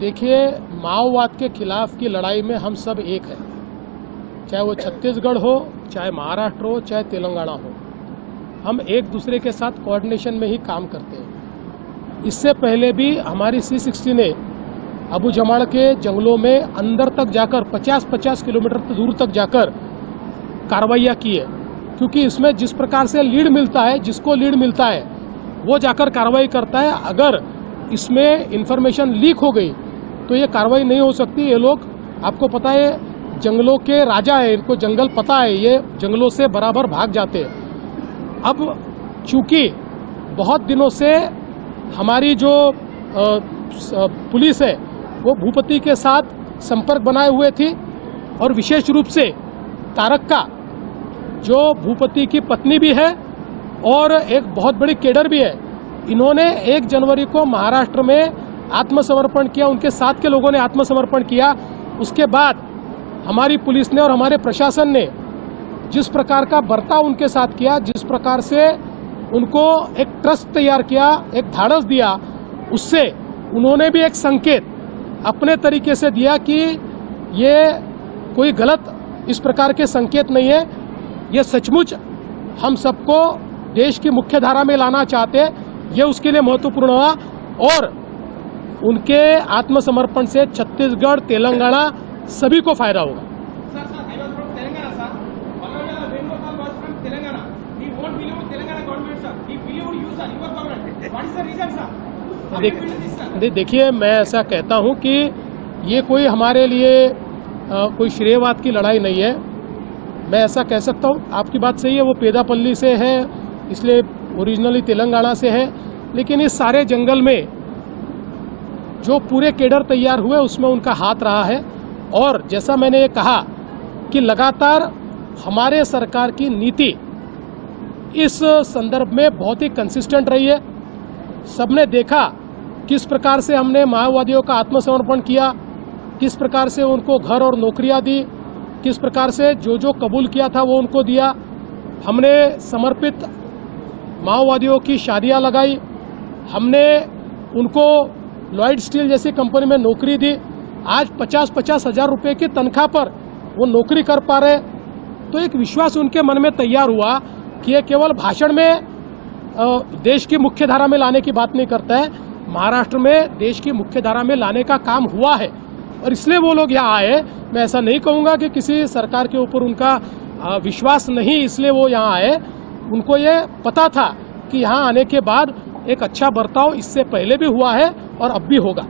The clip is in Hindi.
देखिए, माओवाद के खिलाफ की लड़ाई में हम सब एक हैं, चाहे वो छत्तीसगढ़ हो, चाहे महाराष्ट्र हो, चाहे तेलंगाना हो। हम एक दूसरे के साथ कोऑर्डिनेशन में ही काम करते हैं। इससे पहले भी हमारी C-60 ने अबू जमाड़ के जंगलों में अंदर तक जाकर 50-50 किलोमीटर दूर तक जाकर कार्रवाइयाँ की है, क्योंकि इसमें जिस प्रकार से लीड मिलता है, जिसको लीड मिलता है वो जाकर कार्रवाई करता है। अगर इसमें इंफॉर्मेशन लीक हो गई तो ये कार्रवाई नहीं हो सकती। ये लोग, आपको पता है, जंगलों के राजा है, इनको जंगल पता है, ये जंगलों से बराबर भाग जाते हैं। अब चूंकि बहुत दिनों से हमारी जो पुलिस है वो भूपति के साथ संपर्क बनाए हुए थी, और विशेष रूप से तारक्का जो भूपति की पत्नी भी है और एक बहुत बड़ी केडर भी है, इन्होंने 1 जनवरी को महाराष्ट्र में आत्मसमर्पण किया, उनके साथ के लोगों ने आत्मसमर्पण किया। उसके बाद हमारी पुलिस ने और हमारे प्रशासन ने जिस प्रकार का बर्ताव उनके साथ किया, जिस प्रकार से उनको एक ट्रस्ट तैयार किया, एक धाड़स दिया, उससे उन्होंने भी एक संकेत अपने तरीके से दिया कि ये कोई गलत इस प्रकार के संकेत नहीं है, ये सचमुच हम सबको देश की मुख्य धारा में लाना चाहते हैं। ये उसके लिए महत्वपूर्ण हुआ, और उनके आत्मसमर्पण से छत्तीसगढ़, तेलंगाना सभी को फायदा होगा। देखिए, मैं ऐसा कहता हूं कि ये कोई हमारे लिए कोई श्रेयवाद की लड़ाई नहीं है। मैं ऐसा कह सकता हूं, आपकी बात सही है, वो पेदापल्ली से है, इसलिए ओरिजिनली तेलंगाना से है, लेकिन इस सारे जंगल में जो पूरे केडर तैयार हुए उसमें उनका हाथ रहा है। और जैसा मैंने ये कहा कि लगातार हमारे सरकार की नीति इस संदर्भ में बहुत ही कंसिस्टेंट रही है। सबने देखा किस प्रकार से हमने माओवादियों का आत्मसमर्पण किया, किस प्रकार से उनको घर और नौकरियां दी, किस प्रकार से जो जो कबूल किया था वो उनको दिया। हमने समर्पित माओवादियों की शादियां लगाई, हमने उनको लॉयड स्टील जैसी कंपनी में नौकरी दी। आज 50-50 हज़ार रुपये की तनख्वाह पर वो नौकरी कर पा रहे। तो एक विश्वास उनके मन में तैयार हुआ कि ये केवल भाषण में देश की मुख्य धारा में लाने की बात नहीं करता है, महाराष्ट्र में देश की मुख्य धारा में लाने का काम हुआ है, और इसलिए वो लोग यहाँ आए। मैं ऐसा नहीं कहूँगा कि किसी सरकार के ऊपर उनका विश्वास नहीं इसलिए वो यहाँ आए। उनको ये पता था कि यहाँ आने के बाद एक अच्छा बर्ताव इससे पहले भी हुआ है और अब भी होगा।